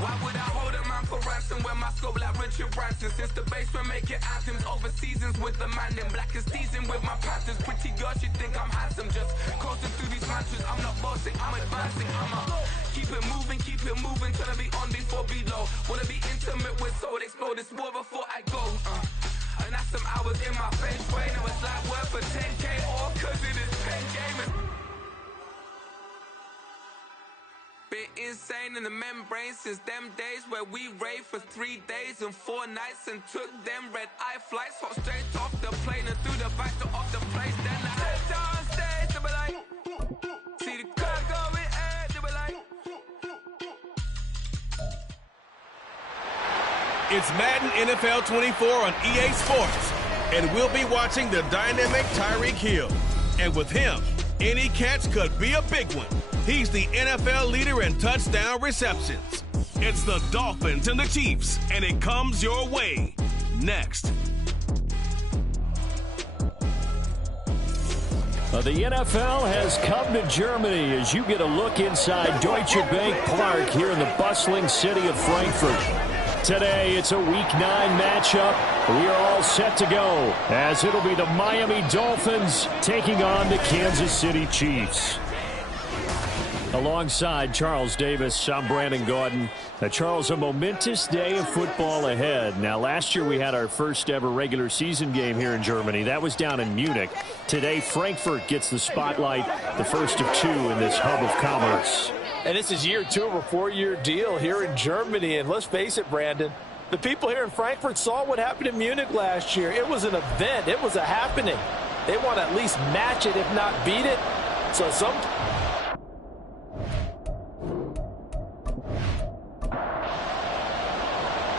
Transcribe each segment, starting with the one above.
Why would I hold a man for ransom when my scope like Richard Branson? Since the basement making anthems over seasons with the man in black is teasing with my Panthers. Pretty girl, she think I'm handsome. Just coasting through these mantras. I'm not bossing, I'm advancing. Keep it moving, trying to be on before below. Wanna be intimate with soul, explode this war before I go. And that's some hours in my face brain. It was like work for 10K, all cause it is pen gaming. Been insane in the membrane since them days where we raved for 3 days and 4 nights and took them red-eye flights. Hot straight off the plane and through the back door of the place. Then I head downstairs, they be like, see the car going air, they be like. It's Madden NFL 24 on EA Sports, and we'll be watching the dynamic Tyreek Hill. And with him, any catch could be a big one. He's the NFL leader in touchdown receptions. It's the Dolphins and the Chiefs, and it comes your way next. The NFL has come to Germany as you get a look inside Deutsche Bank Park here in the bustling city of Frankfurt. Today, it's a Week 9 matchup. We are all set to go as it'll be the Miami Dolphins taking on the Kansas City Chiefs. Alongside Charles Davis, I'm Brandon Gaudin. Charles, a momentous day of football ahead. Now, last year we had our first ever regular season game here in Germany. That was down in Munich. Today, Frankfurt gets the spotlight, the first of two in this hub of commerce. And this is year 2 of a 4-year deal here in Germany. And let's face it, Brandon, the people here in Frankfurt saw what happened in Munich last year. It was an event. It was a happening. They want to at least match it, if not beat it. So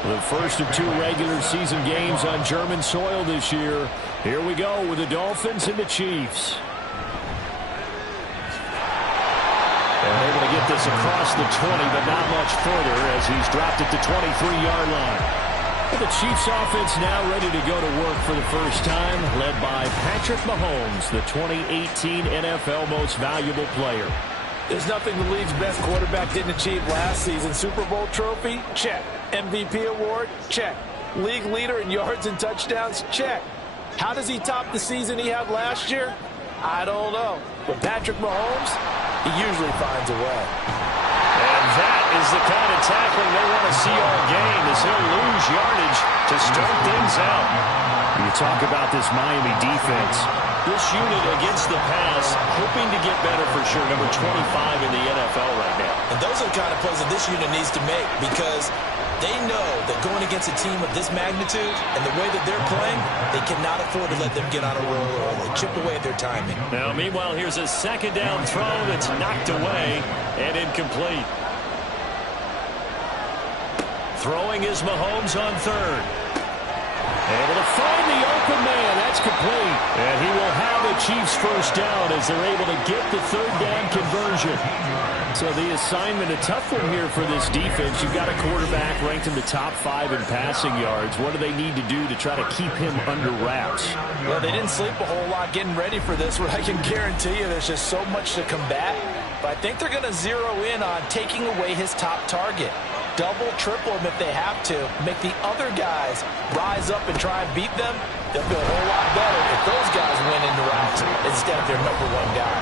the first of 2 regular season games on German soil this year. Here we go with the Dolphins and the Chiefs. They're able to get this across the 20, but not much further as he's dropped it to 23-yard line. The Chiefs offense now ready to go to work for the first time, led by Patrick Mahomes, the 2018 NFL Most Valuable Player. there's nothing the league's best quarterback didn't achieve last season. Super Bowl trophy? Check. MVP award? Check. League leader in yards and touchdowns? Check. How does he top the season he had last year? I don't know. But Patrick Mahomes, he usually finds a way. And that is the kind of tackling they want to see all game, as he'll lose yardage to start things out. You talk about this Miami defense. This unit against the pass, hoping to get better for sure. Number 25 in the NFL right now. And those are the kind of plays that this unit needs to make, because they know that going against a team of this magnitude and the way that they're playing, they cannot afford to let them get on a roll early, chip away at their timing. Now, meanwhile, here's a second down throw that's knocked away and incomplete. Throwing is Mahomes on third. Able to find the open man. That's complete. And he will have a Chiefs first down as they're able to get the third down conversion. So the assignment, a tough one here for this defense. You've got a quarterback ranked in the top 5 in passing yards. What do they need to do to try to keep him under wraps? Well, they didn't sleep a whole lot getting ready for this, but I can guarantee you there's just so much to combat. But I think they're going to zero in on taking away his top target. Double, triple him if they have to. Make the other guys rise up and try and beat them. They'll feel a whole lot better if those guys win in the routes instead of their number one guy.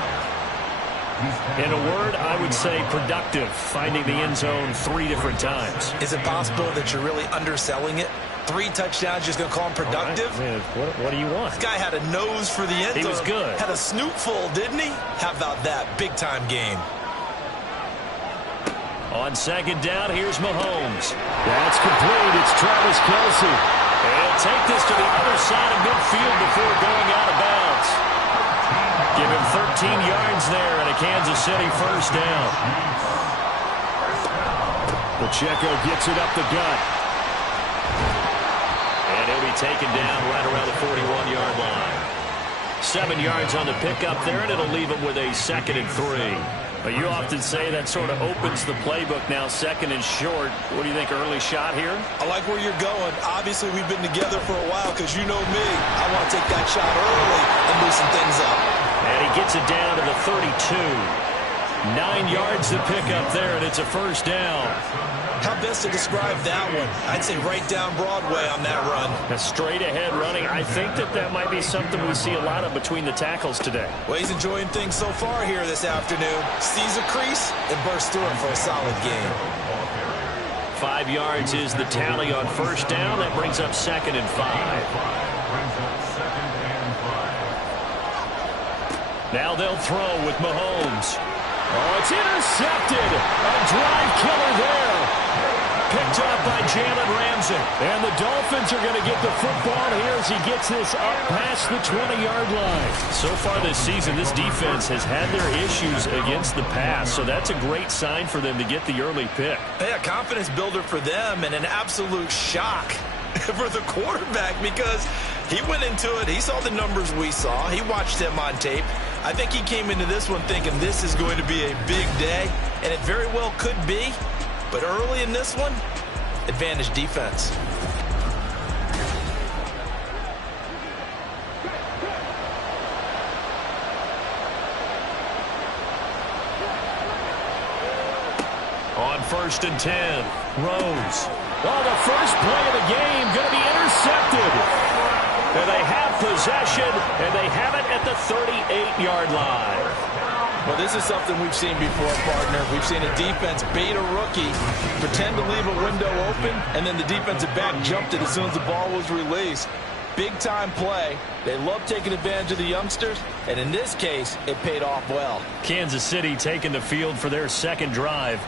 In a word, I would say productive, finding the end zone 3 different times. Is it possible that you're really underselling it? 3 touchdowns, just going to call him productive? Right, what do you want? This guy had a nose for the end zone. He was good. Had a snoot full, didn't he? How about that? Big-time game. On second down, here's Mahomes. That's complete. It's Travis Kelce. He'll take this to the other side of midfield before going out of bounds. Give him 13 yards there and a Kansas City first down. Pacheco gets it up the gut. And he'll be taken down right around the 41-yard line. 7 yards on the pickup there, and it'll leave him with a 2nd and 3. But you often say that sort of opens the playbook now, 2nd and short. What do you think, early shot here? I like where you're going. Obviously, we've been together for a while because you know me. I want to take that shot early and loosen things up. And he gets it down to the 32. 9 yards to pick up there, and it's a first down. How best to describe that one? I'd say right down Broadway on that run. A straight ahead running. I think that might be something we see a lot of between the tackles today. Well, he's enjoying things so far here this afternoon. Sees a crease and bursts through it for a solid gain. 5 yards is the tally on first down. That brings up 2nd and 5. Now they'll throw with Mahomes. Oh, it's intercepted. A drive killer there. Picked up by Jalen Ramsey. And the Dolphins are going to get the football here as he gets this up past the 20-yard line. So far this season, this defense has had their issues against the pass, so that's a great sign for them to get the early pick. Yeah, confidence builder for them and an absolute shock for the quarterback because he went into it. He saw the numbers we saw. He watched them on tape. I think he came into this one thinking this is going to be a big day, and it very well could be. But early in this one, advantage defense. On 1st and 10, Rose. Oh, the first play of the game going to be intercepted. And they have possession, and they have it at the 38-yard line. Well, this is something we've seen before, partner. We've seen a defense bait a rookie, pretend to leave a window open, and then the defensive back jumped it as soon as the ball was released. Big-time play. They love taking advantage of the youngsters, and in this case, it paid off well. Kansas City taking the field for their second drive.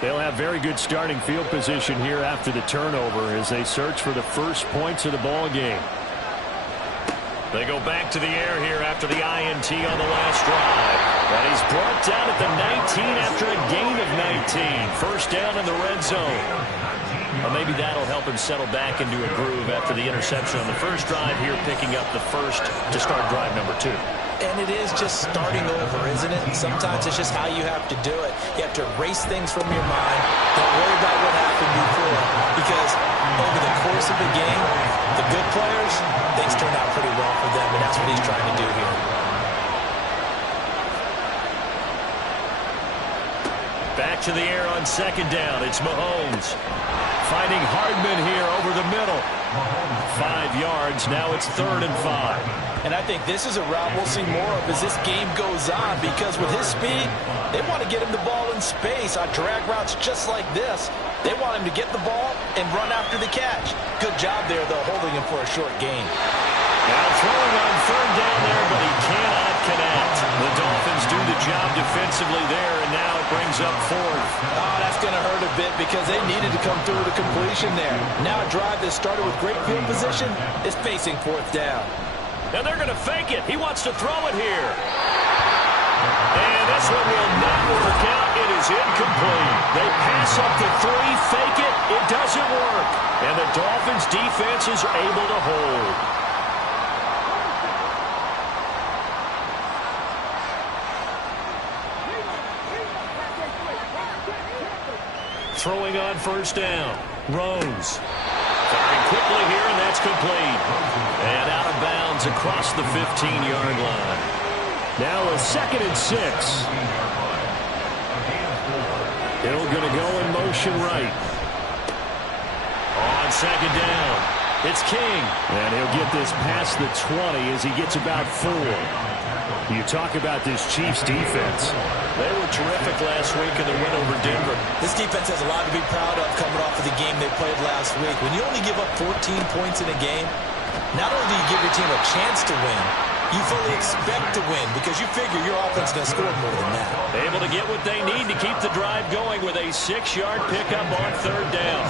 They'll have very good starting field position here after the turnover as they search for the first points of the ball game. They go back to the air here after the INT on the last drive. And he's brought down at the 19 after a gain of 19. First down in the red zone. Well, maybe that'll help him settle back into a groove after the interception on the first drive here, picking up the first to start drive number 2. And it is just starting over, isn't it? Sometimes it's just how you have to do it. You have to erase things from your mind. Don't worry about what happened before. Because over the course of the game, the good players, things turn out pretty well for them, and that's what he's trying to do here. Back to the air on second down. It's Mahomes. Finding Hardman here over the middle. 5 yards. Now it's 3rd and 5. And I think this is a route we'll see more of as this game goes on, because with his speed, they want to get him the ball in space on drag routes just like this. They want him to get the ball and run after the catch. Good job there, though, holding him for a short gain. Now throwing on 3rd down there, but he cannot connect. The Dolphins do the job defensively there, and now it brings up 4th. Oh, that's going to hurt a bit because they needed to come through with a completion there. Now a drive that started with great field position is facing 4th down. And they're going to fake it. He wants to throw it here. And this one will not work out. It is incomplete. They pass up the 3, fake it. It doesn't work. And the Dolphins defense is able to hold. Throwing on first down. Rose. Firing quickly here, and that's complete. And out of bounds across the 15-yard line. Now a 2nd and 6. Hill going to go in motion right. On second down, it's King. And he'll get this past the 20 as he gets about 4. You talk about this Chiefs defense. They were terrific last week in the win over Denver. This defense has a lot to be proud of coming off of the game they played last week. When you only give up 14 points in a game, not only do you give your team a chance to win, you fully expect to win because you figure your offense is going to score more than that. Able to get what they need to keep the drive going with a 6-yard pickup on 3rd down.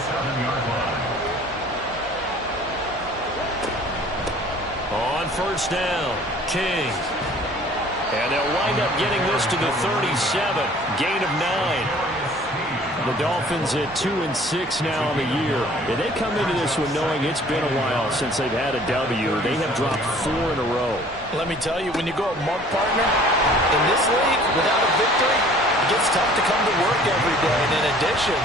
On first down, King. And they'll wind up getting this to the 37. Gain of 9. The Dolphins at 2-6 now on the year. And they come into this one knowing it's been a while since they've had a W. They have dropped 4 in a row. Let me tell you, when you go a month, partner, in this league, without a victory, it gets tough to come to work every day. And in addition,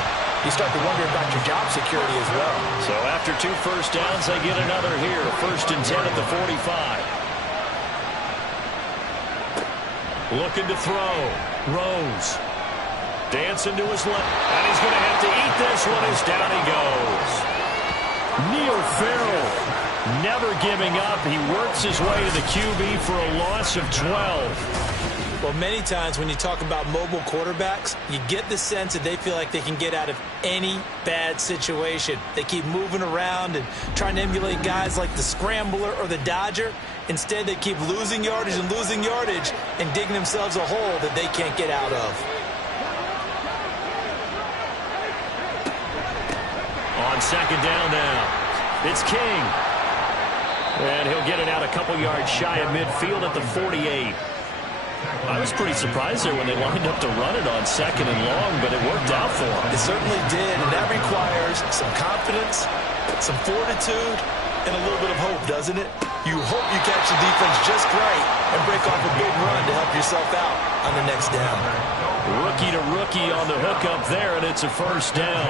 you start to wonder about your job security as well. So after 2 first downs, they get another here. 1st and 10 at the 45. Looking to throw. Rose. Dancing to his left. And he's going to have to eat this one as down he goes. Neil Farrell never giving up. He works his way to the QB for a loss of 12. Well, many times when you talk about mobile quarterbacks, you get the sense that they feel like they can get out of any bad situation. They keep moving around and trying to emulate guys like the Scrambler or the Dodger. Instead, they keep losing yardage and digging themselves a hole that they can't get out of. On second down now, it's King. And he'll get it out a couple yards shy of midfield at the 48. I was pretty surprised there when they lined up to run it on second and long, but it worked out for them. It certainly did, and that requires some confidence, some fortitude, and a little bit of hope, doesn't it? You hope you catch the defense just right and break off a big run to help yourself out on the next down. Rookie to rookie on the hook up there, and it's a first down.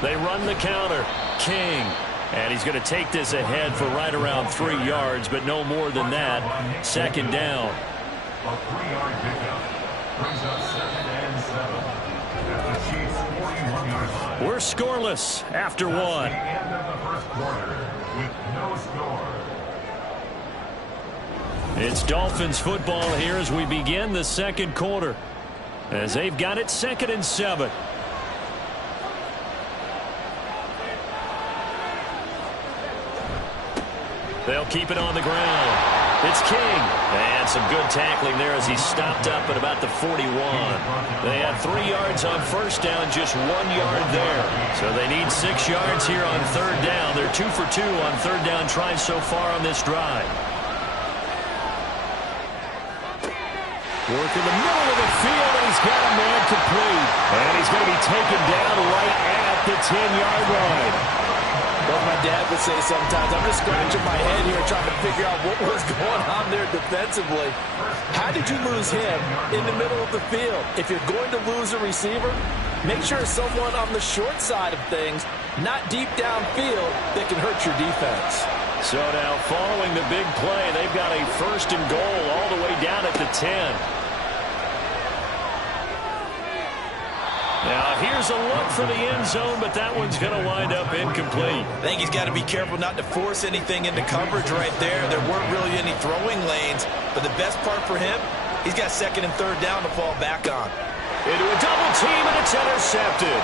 They run the counter. King. And he's going to take this ahead for right around 3 yards, but no more than that. Second down. A 3-yard pickup brings up 2nd and 7 at the Chiefs' 41-yard line. We're scoreless after one. The end of the first quarter with no score. It's Dolphins football here as we begin the second quarter, as they've got it 2nd and 7. They'll keep it on the ground. It's King. And some good tackling there as he stopped up at about the 41. They had 3 yards on first down, just 1 yard there. So they need 6 yards here on third down. They're 2 for 2 on third down tries so far on this drive. Work in the middle of the field, and he's got a man complete. And he's going to be taken down right at the 10-yard line. What my dad would say sometimes, I'm just scratching my head here trying to figure out what was going on there defensively. How did you lose him in the middle of the field? If you're going to lose a receiver, make sure it's someone on the short side of things, not deep downfield, that can hurt your defense. So now following the big play, they've got a first and goal all the way down at the 10. Now, here's a look for the end zone, but that one's going to wind up incomplete. I think he's got to be careful not to force anything into coverage right there. There weren't really any throwing lanes, but the best part for him, he's got second and third down to fall back on. Into a double team, and it's intercepted.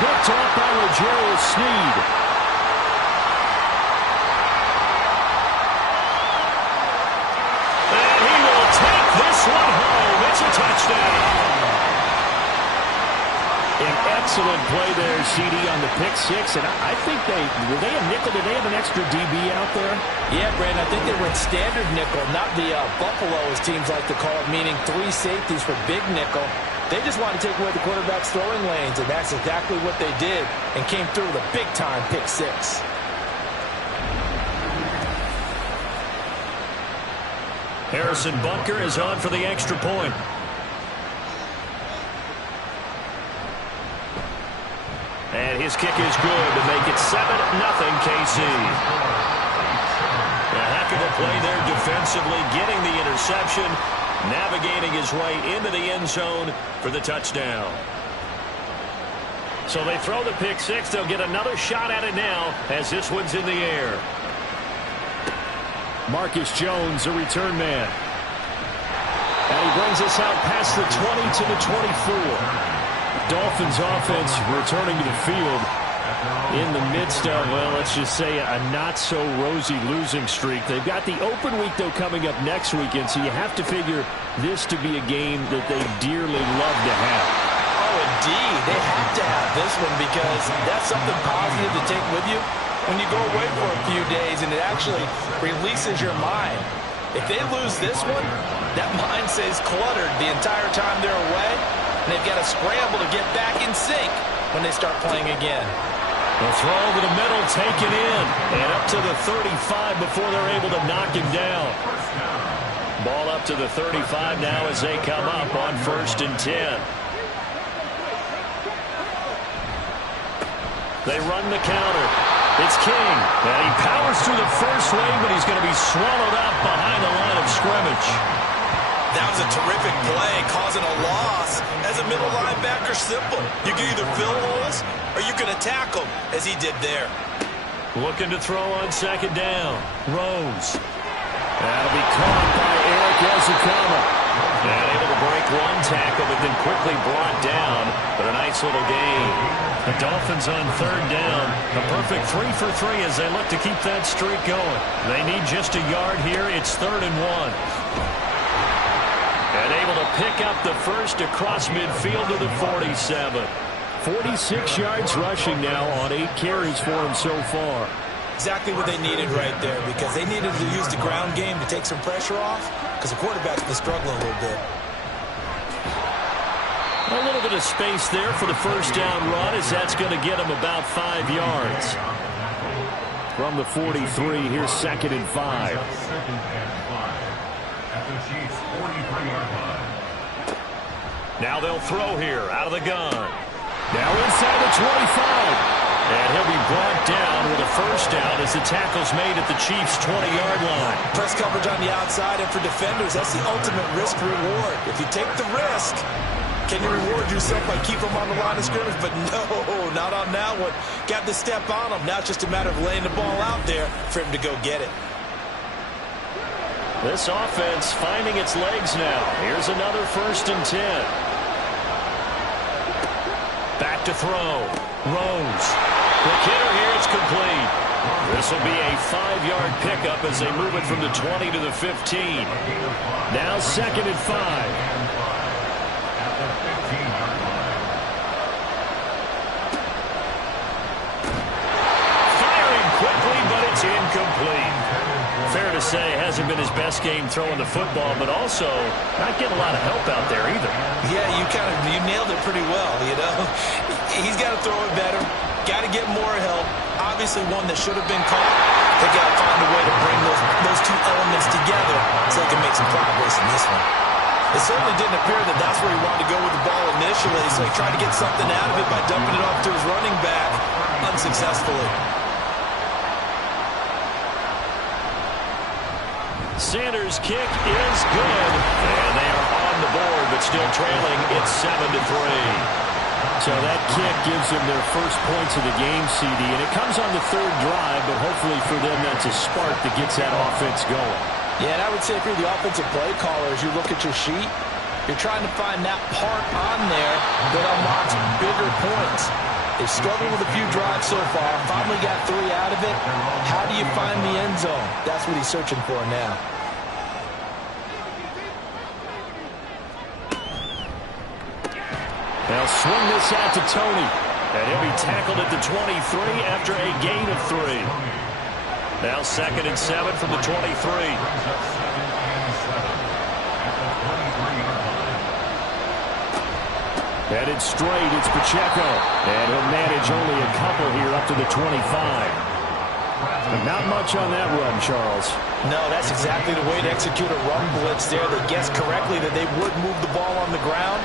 Picked off by L'Jarius Sneed. And he will take this one home. It's a touchdown. An excellent play there, CD, on the pick six. And I think were they a nickel? Did they have an extra DB out there? Yeah, Brandon, I think they went standard nickel, not the Buffalo, as teams like to call it, meaning 3 safeties for big nickel. They just wanted to take away the quarterback's throwing lanes, and that's exactly what they did, and came through with a big-time pick six. Harrison Bunker is on for the extra point. And his kick is good to make it 7-0 KC. A heck of a play there defensively, getting the interception, navigating his way into the end zone for the touchdown. So they throw the pick six. They'll get another shot at it now as this one's in the air. Marcus Jones, a return man. And he brings us out past the 20 to the 24. Dolphins offense returning to the field in the midst of, well, let's just say a not-so-rosy losing streak. They've got the open week, though, coming up next weekend, so you have to figure this to be a game that they dearly love to have. Oh, indeed. They have to have this one because that's something positive to take with you when you go away for a few days, and it actually releases your mind. If they lose this one, that mind stays cluttered the entire time they're away, and they've got to scramble to get back in sync when they start playing again. The throw over the middle, taken in, and up to the 35 before they're able to knock him down. Ball up to the 35 now as they come up on 1st and 10. They run the counter. It's King, and he powers through the first wave, but he's going to be swallowed up behind the line of scrimmage. That was a terrific play, causing a loss. As a middle linebacker, simple. You can either fill holes or you can attack them, as he did there. Looking to throw on second down. Rose. That'll be caught by Eric Ezekama. And able to break one tackle, but then quickly brought down. But a nice little gain. The Dolphins on third down. A perfect 3 for 3 as they look to keep that streak going. They need just a yard here. It's 3rd and 1. And able to pick up the first across midfield to the 47. 46 yards rushing now on 8 carries for him so far. Exactly what they needed right there, because they needed to use the ground game to take some pressure off, because the quarterback's been struggling a little bit. A little bit of space there for the first down run, as that's going to get him about 5 yards. From the 43, here's 2nd and 5. Now they'll throw here out of the gun. Now inside the 25. And he'll be brought down with a first down as the tackle's made at the Chiefs' 20-yard line. Press coverage on the outside, and for defenders, that's the ultimate risk-reward. If you take the risk, can you reward yourself by keeping them on the line of scrimmage? But no, not on that one. Got to step on them. Now it's just a matter of laying the ball out there for him to go get it. This offense finding its legs now. Here's another 1st and 10. Back to throw. Rose. Quick hitter here. It's complete. This will be a 5-yard pickup as they move it from the 20 to the 15. Now 2nd and 5. Firing quickly, but it's incomplete. Fair to say, hasn't been his best game throwing the football, but also not getting a lot of help out there either. Yeah, you nailed it pretty well, you know. He's got to throw it better. Got to get more help. Obviously one that should have been caught. They got to find a way to bring those two elements together so they can make some progress in this one. It certainly didn't appear that that's where he wanted to go with the ball initially, so he tried to get something out of it by dumping it off to his running back unsuccessfully. Sanders' kick is good, and they are on the board, but still trailing. It's 7-3. So that kick gives them their first points of the game, CD, and it comes on the 3rd drive, but hopefully for them that's a spark that gets that offense going. Yeah, and I would say if you're the offensive play caller, as you look at your sheet, you're trying to find that part on there that unlocks bigger points. They've struggled with a few drives so far, finally got 3 out of it. How do you find the end zone? That's what he's searching for now. They'll swing this out to Tony, and he'll be tackled at the 23 after a gain of 3. Now 2nd and 7 from the 23. Headed straight, it's Pacheco. And he'll manage only a couple here up to the 25. But not much on that run, Charles. No, that's exactly the way to execute a run blitz there. They guessed correctly that they would move the ball on the ground,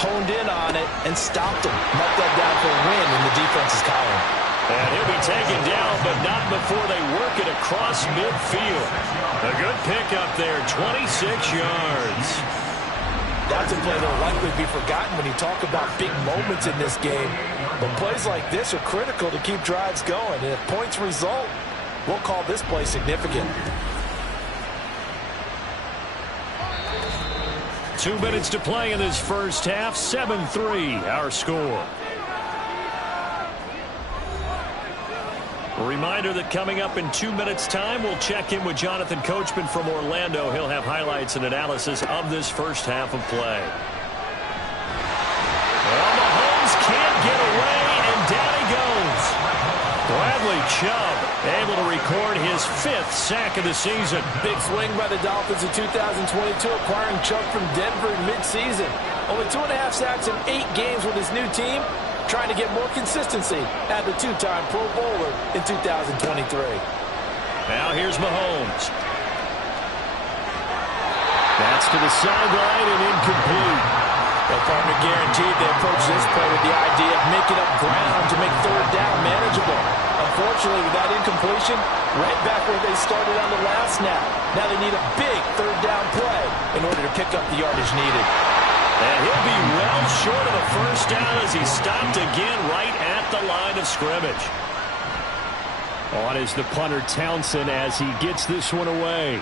honed in on it, and stopped him. Marked that down for a win in the defense's column. And he'll be taken down, but not before they work it across midfield. A good pickup there, 26 yards. That's a play that will likely be forgotten when you talk about big moments in this game. But plays like this are critical to keep drives going. And if points result, we'll call this play significant. 2 minutes to play in this first half. 7-3, our score. A reminder that coming up in 2 minutes' time, we'll check in with Jonathan Coachman from Orlando. He'll have highlights and analysis of this first half of play. Well, Mahomes can't get away, and down he goes. Bradley Chubb able to record his 5th sack of the season. Big swing by the Dolphins in 2022, acquiring Chubb from Denver in midseason. Only 2.5 sacks in 8 games with his new team. Trying to get more consistency at the 2-time Pro Bowler in 2023. Now here's Mahomes. That's to the sideline and incomplete. Well, partner, guaranteed they approach this play with the idea of making up ground to make third down manageable. Unfortunately, with that incompletion, right back where they started on the last snap. Now they need a big third down play in order to pick up the yardage needed. And he'll be well short of the first down as he stopped again right at the line of scrimmage. On is the punter Townsend as he gets this one away.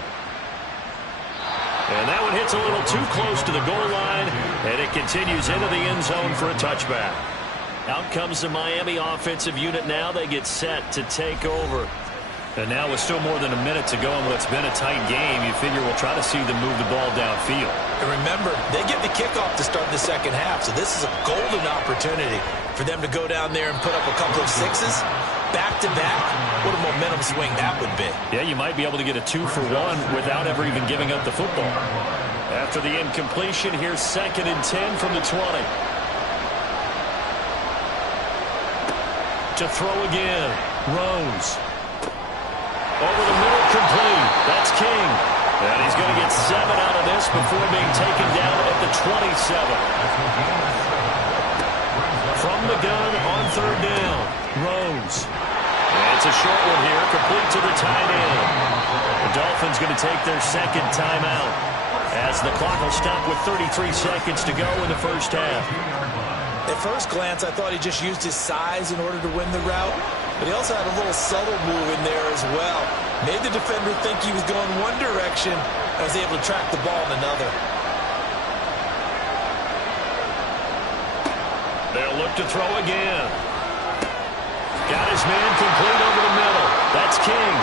And that one hits a little too close to the goal line, and it continues into the end zone for a touchback. Out comes the Miami offensive unit now. They get set to take over. And now with still more than a minute to go in what's been a tight game, you figure we'll try to see them move the ball downfield. And remember, they get the kickoff to start the second half, so this is a golden opportunity for them to go down there and put up a couple of sixes. Back-to-back, what a momentum swing that would be. Yeah, you might be able to get a 2-for-1 without ever even giving up the football. After the incompletion, here's 2nd and 10 from the 20. To throw again, Rose. Over the middle, complete. That's King. And he's going to get 7 out of this before being taken down at the 27. From the gun on third down, Rose. And it's a short one here, complete to the tight end. The Dolphins going to take their second timeout as the clock will stop with 33 seconds to go in the first half. At first glance, I thought he just used his size in order to win the route, but he also had a little subtle move in there as well. Made the defender think he was going one direction and was able to track the ball in another. They'll look to throw again. Got his man complete over the middle. That's King.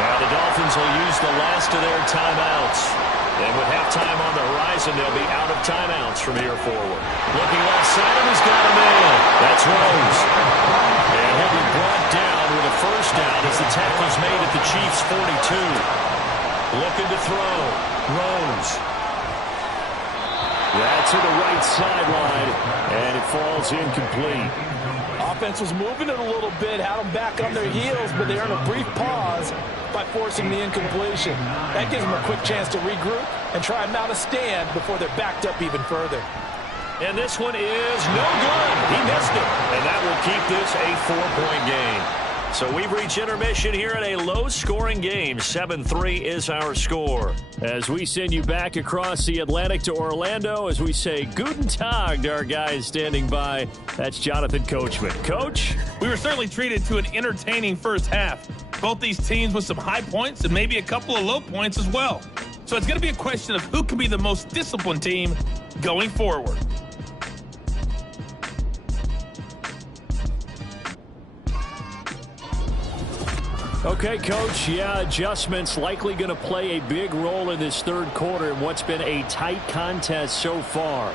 Now the Dolphins will use the last of their timeouts. And with halftime on the horizon, they'll be out of timeouts from here forward. Looking left side, and he's got a man. That's Rose. And he'll be brought down with a first down as the tackle's made at the Chiefs' 42. Looking to throw. Rose. That's to the right sideline, and it falls incomplete. Offense was moving it a little bit, had them back on their heels, but they earned a brief pause by forcing the incompletion. That gives them a quick chance to regroup and try and mount a stand before they're backed up even further. And this one is no good. He missed it. And that will keep this a 4-point game. So we've reached intermission here in a low-scoring game. 7-3 is our score. As we send you back across the Atlantic to Orlando, as we say Guten Tag to our guys standing by. That's Jonathan Coachman. Coach? We were certainly treated to an entertaining first half. Both these teams with some high points and maybe a couple of low points as well. So it's going to be a question of who can be the most disciplined team going forward. Okay, Coach, yeah, adjustments likely going to play a big role in this third quarter in what's been a tight contest so far.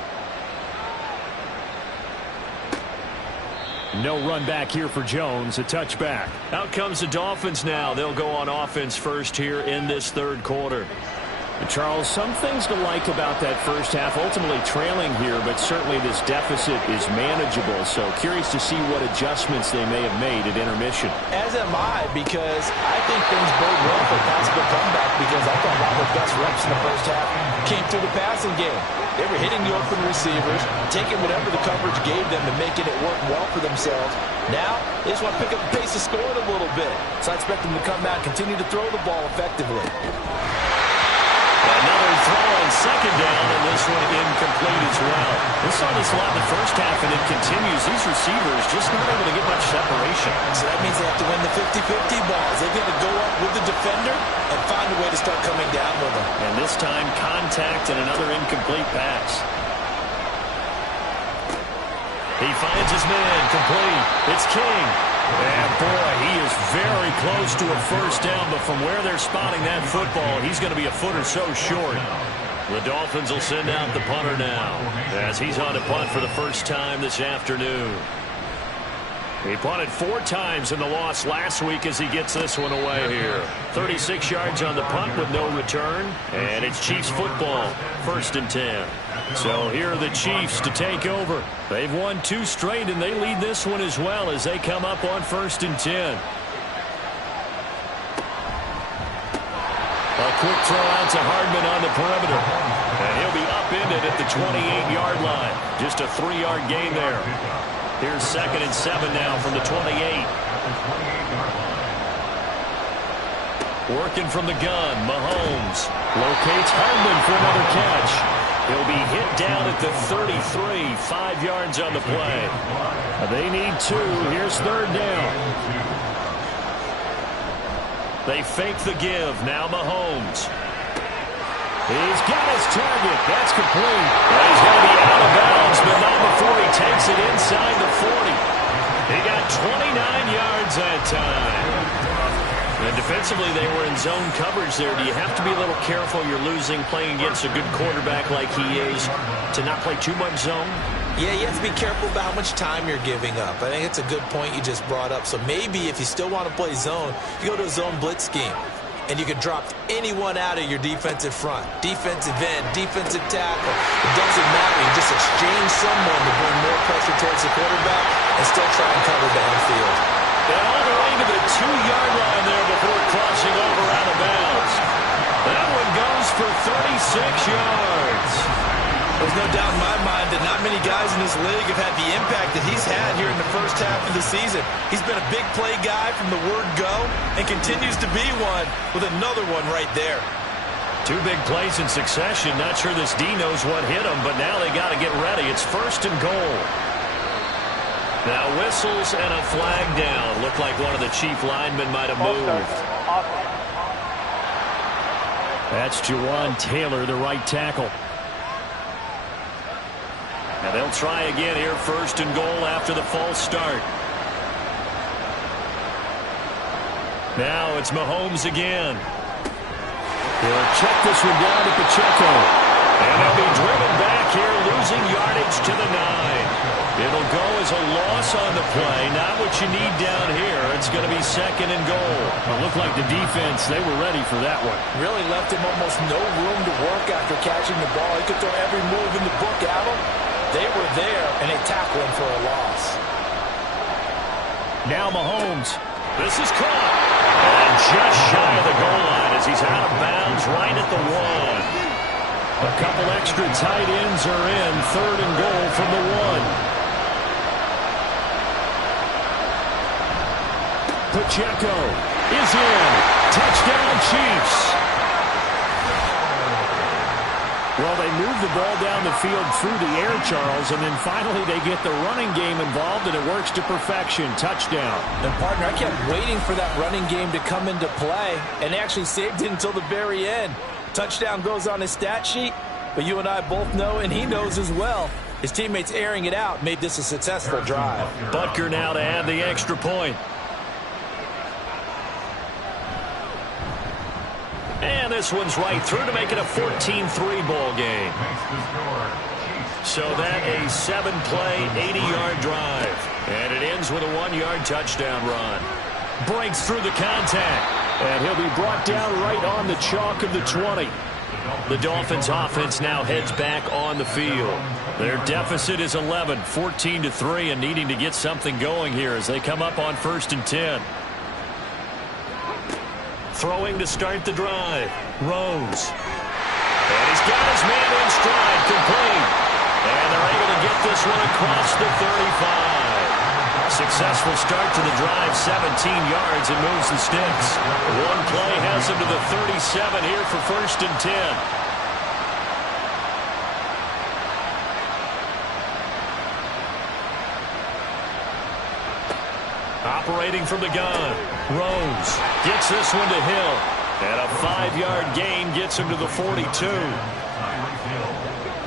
No run back here for Jones, a touchback. Out comes the Dolphins now. They'll go on offense first here in this third quarter. And Charles, some things to like about that first half, ultimately trailing here, but certainly this deficit is manageable. So curious to see what adjustments they may have made at intermission. As am I, because I think things bode well for a possible comeback, because I thought a lot of their best reps in the first half came through the passing game. They were hitting the open receivers, taking whatever the coverage gave them and making it work well for themselves. Now, they just want to pick up the pace of scoring a little bit. So I expect them to come out and continue to throw the ball effectively. Another throw on second down, and this one incomplete as well. We saw this a lot in the first half, and it continues. These receivers just not able to get much separation. So that means they have to win the 50-50 balls. They've got to go up with the defender and find a way to start coming down with them. And this time, contact and another incomplete pass. He finds his man, complete. It's King. And boy, he is very close to a first down, but from where they're spotting that football, he's going to be a foot or so short. The Dolphins will send out the punter now as he's on to punt for the first time this afternoon. He punted 4 times in the loss last week as he gets this one away here. 36 yards on the punt with no return, and it's Chiefs football, 1st and 10. So here are the Chiefs to take over. They've won 2 straight, and they lead this one as well as they come up on 1st and 10. A quick throw out to Hardman on the perimeter. And he'll be up upended at the 28-yard line. Just a 3-yard gain there. Here's 2nd and 7 now from the 28. Working from the gun, Mahomes locates Hardman for another catch. He'll be hit down at the 33, 5 yards on the play. They need 2. Here's 3rd down. They fake the give. Now Mahomes. He's got his target. That's complete. He's going to be out of bounds, but not before he takes it inside the 40. He got 29 yards that time. And defensively, they were in zone coverage there. Do you have to be a little careful? You're losing, playing against a good quarterback like he is, to not play too much zone? Yeah, you have to be careful about how much time you're giving up. I think it's a good point you just brought up. So maybe if you still want to play zone, you go to a zone blitz scheme. And you can drop anyone out of your defensive front. Defensive end, defensive tackle. It doesn't matter. You just exchange someone to bring more pressure towards the quarterback and still try and cover downfield. And all the way to the 2-yard line there before crossing over out of bounds. That one goes for 36 yards. There's no doubt in my mind that not many guys in this league have had the impact that he's had here in the first half of the season. He's been a big play guy from the word go and continues to be one with another one right there. 2 big plays in succession. Not sure this D knows what hit him, but now they got to get ready. It's 1st and goal. Now whistles and a flag down. Looked like one of the chief linemen might have moved. That's Jawan Taylor, the right tackle. And they'll try again here, 1st and goal after the false start. Now it's Mahomes again. He'll check this one down to Pacheco. And they'll be driven back here, losing yardage to the 9. It'll go as a loss on the play. Not what you need down here. It's going to be 2nd and goal. It looked like the defense, they were ready for that one. Really left him almost no room to work after catching the ball. He could throw every move in the book at him. They were there, and they tackle him for a loss. Now Mahomes. This is caught. And just shy of the goal line as he's out of bounds right at the 1. A couple extra tight ends are in. 3rd and goal from the 1. Pacheco is in. Touchdown, Chiefs. Well, they move the ball down the field through the air, Charles, and then finally they get the running game involved, and it works to perfection. Touchdown. And, partner, I kept waiting for that running game to come into play, and they actually saved it until the very end. Touchdown goes on his stat sheet, but you and I both know, and he knows as well, his teammates airing it out made this a successful drive. Butker now to add the extra point. And this one's right through to make it a 14-3 ball game. So that a 7-play, 80-yard drive. And it ends with a 1-yard touchdown run. Breaks through the contact. And he'll be brought down right on the chalk of the 20. The Dolphins offense now heads back on the field. Their deficit is 11, 14-3, and needing to get something going here as they come up on 1st and 10. Throwing to start the drive. Rose. And he's got his man in stride, complete. And they're able to get this one across the 35. Successful start to the drive, 17 yards, and moves the sticks. One play has him to the 37 here for 1st and 10. Operating from the gun. Rose gets this one to Hill. And a 5-yard gain gets him to the 42.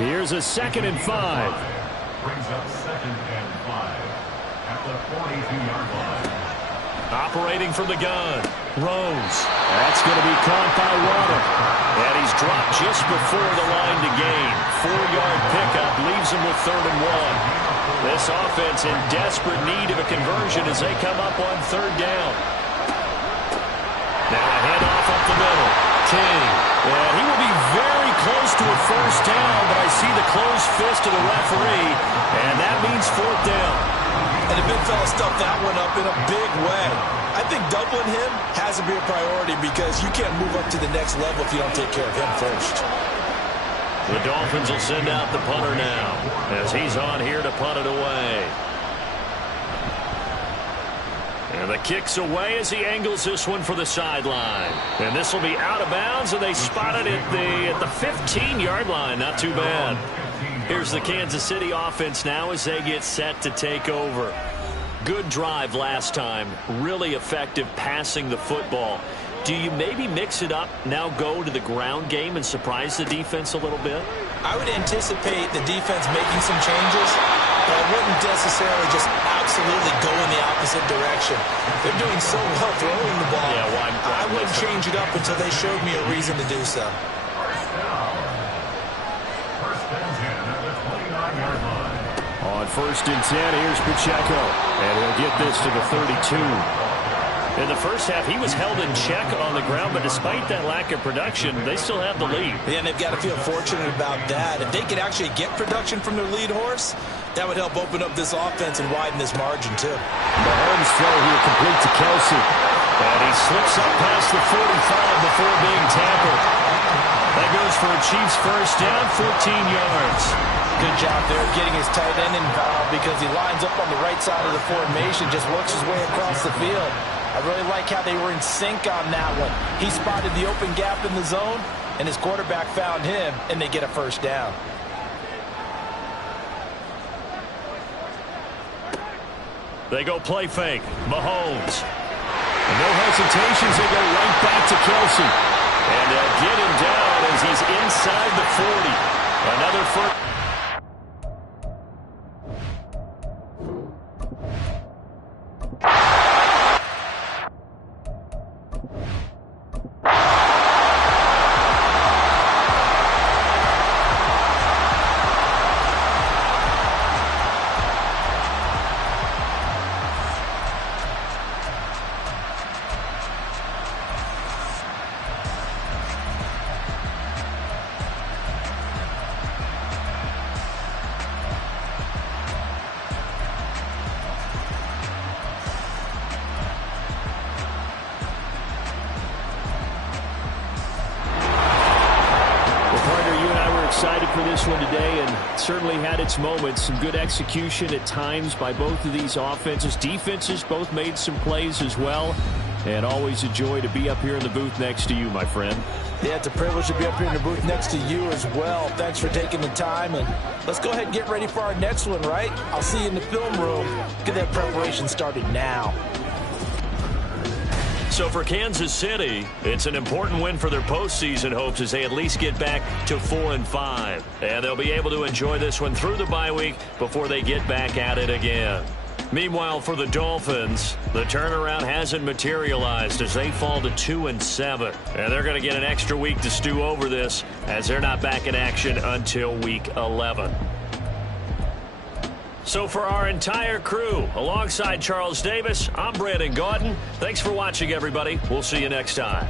Here's a 2nd and 5. Brings up 2nd and 5 at the 42-yard line. Operating from the gun. Rose. That's going to be caught by Waddle. And he's dropped just before the line to gain. 4-yard pickup leaves him with 3rd and 1. This offense in desperate need of a conversion as they come up on 3rd down. Now a handoff up the middle. King. And he will be very close to a 1st down, but I see the closed fist of the referee, and that means 4th down. And the big fella stuffed that one up in a big way. I think doubling him has to be a priority because you can't move up to the next level if you don't take care of him first. The Dolphins will send out the punter now as he's on here to punt it away. And the kick's away as he angles this one for the sideline. And this will be out of bounds, and they spot it at the 15-yard line. Not too bad. Here's the Kansas City offense now as they get set to take over. Good drive last time. Really effective passing the football. Do you maybe mix it up, now go to the ground game and surprise the defense a little bit? I would anticipate the defense making some changes, but I wouldn't necessarily just absolutely go in the opposite direction. They're doing so well throwing the ball. Yeah, I wouldn't change it up until they showed me a reason to do so. On 1st and 10, here's Pacheco. And he'll get this to the 32. In the first half, he was held in check on the ground, but despite that lack of production, they still have the lead. Yeah, and they've got to feel fortunate about that. If they could actually get production from their lead horse, that would help open up this offense and widen this margin, too. Mahomes throw here complete to Kelsey. And he slips up past the 45 before being tackled. That goes for a Chiefs first down, 14 yards. Good job there getting his tight end involved because he lines up on the right side of the formation, just works his way across the field. I really like how they were in sync on that one. He spotted the open gap in the zone, and his quarterback found him, and they get a first down. They go play fake. Mahomes. And no hesitations. They go right back to Kelsey. And they'll get him down as he's inside the 40. Another first. Excited for this one today, and certainly had its moments. Some good execution at times by both of these offenses. Defenses both made some plays as well, and always a joy to be up here in the booth next to you, my friend. Yeah, it's a privilege to be up here in the booth next to you as well. Thanks for taking the time, and let's go ahead and get ready for our next one, right? I'll see you in the film room. Get that preparation started now. So for Kansas City, it's an important win for their postseason hopes as they at least get back to 4-5. And they'll be able to enjoy this one through the bye week before they get back at it again. Meanwhile, for the Dolphins, the turnaround hasn't materialized as they fall to 2-7. And they're going to get an extra week to stew over this as they're not back in action until week 11. So for our entire crew, alongside Charles Davis, I'm Brandon Gaudin. Thanks for watching, everybody. We'll see you next time.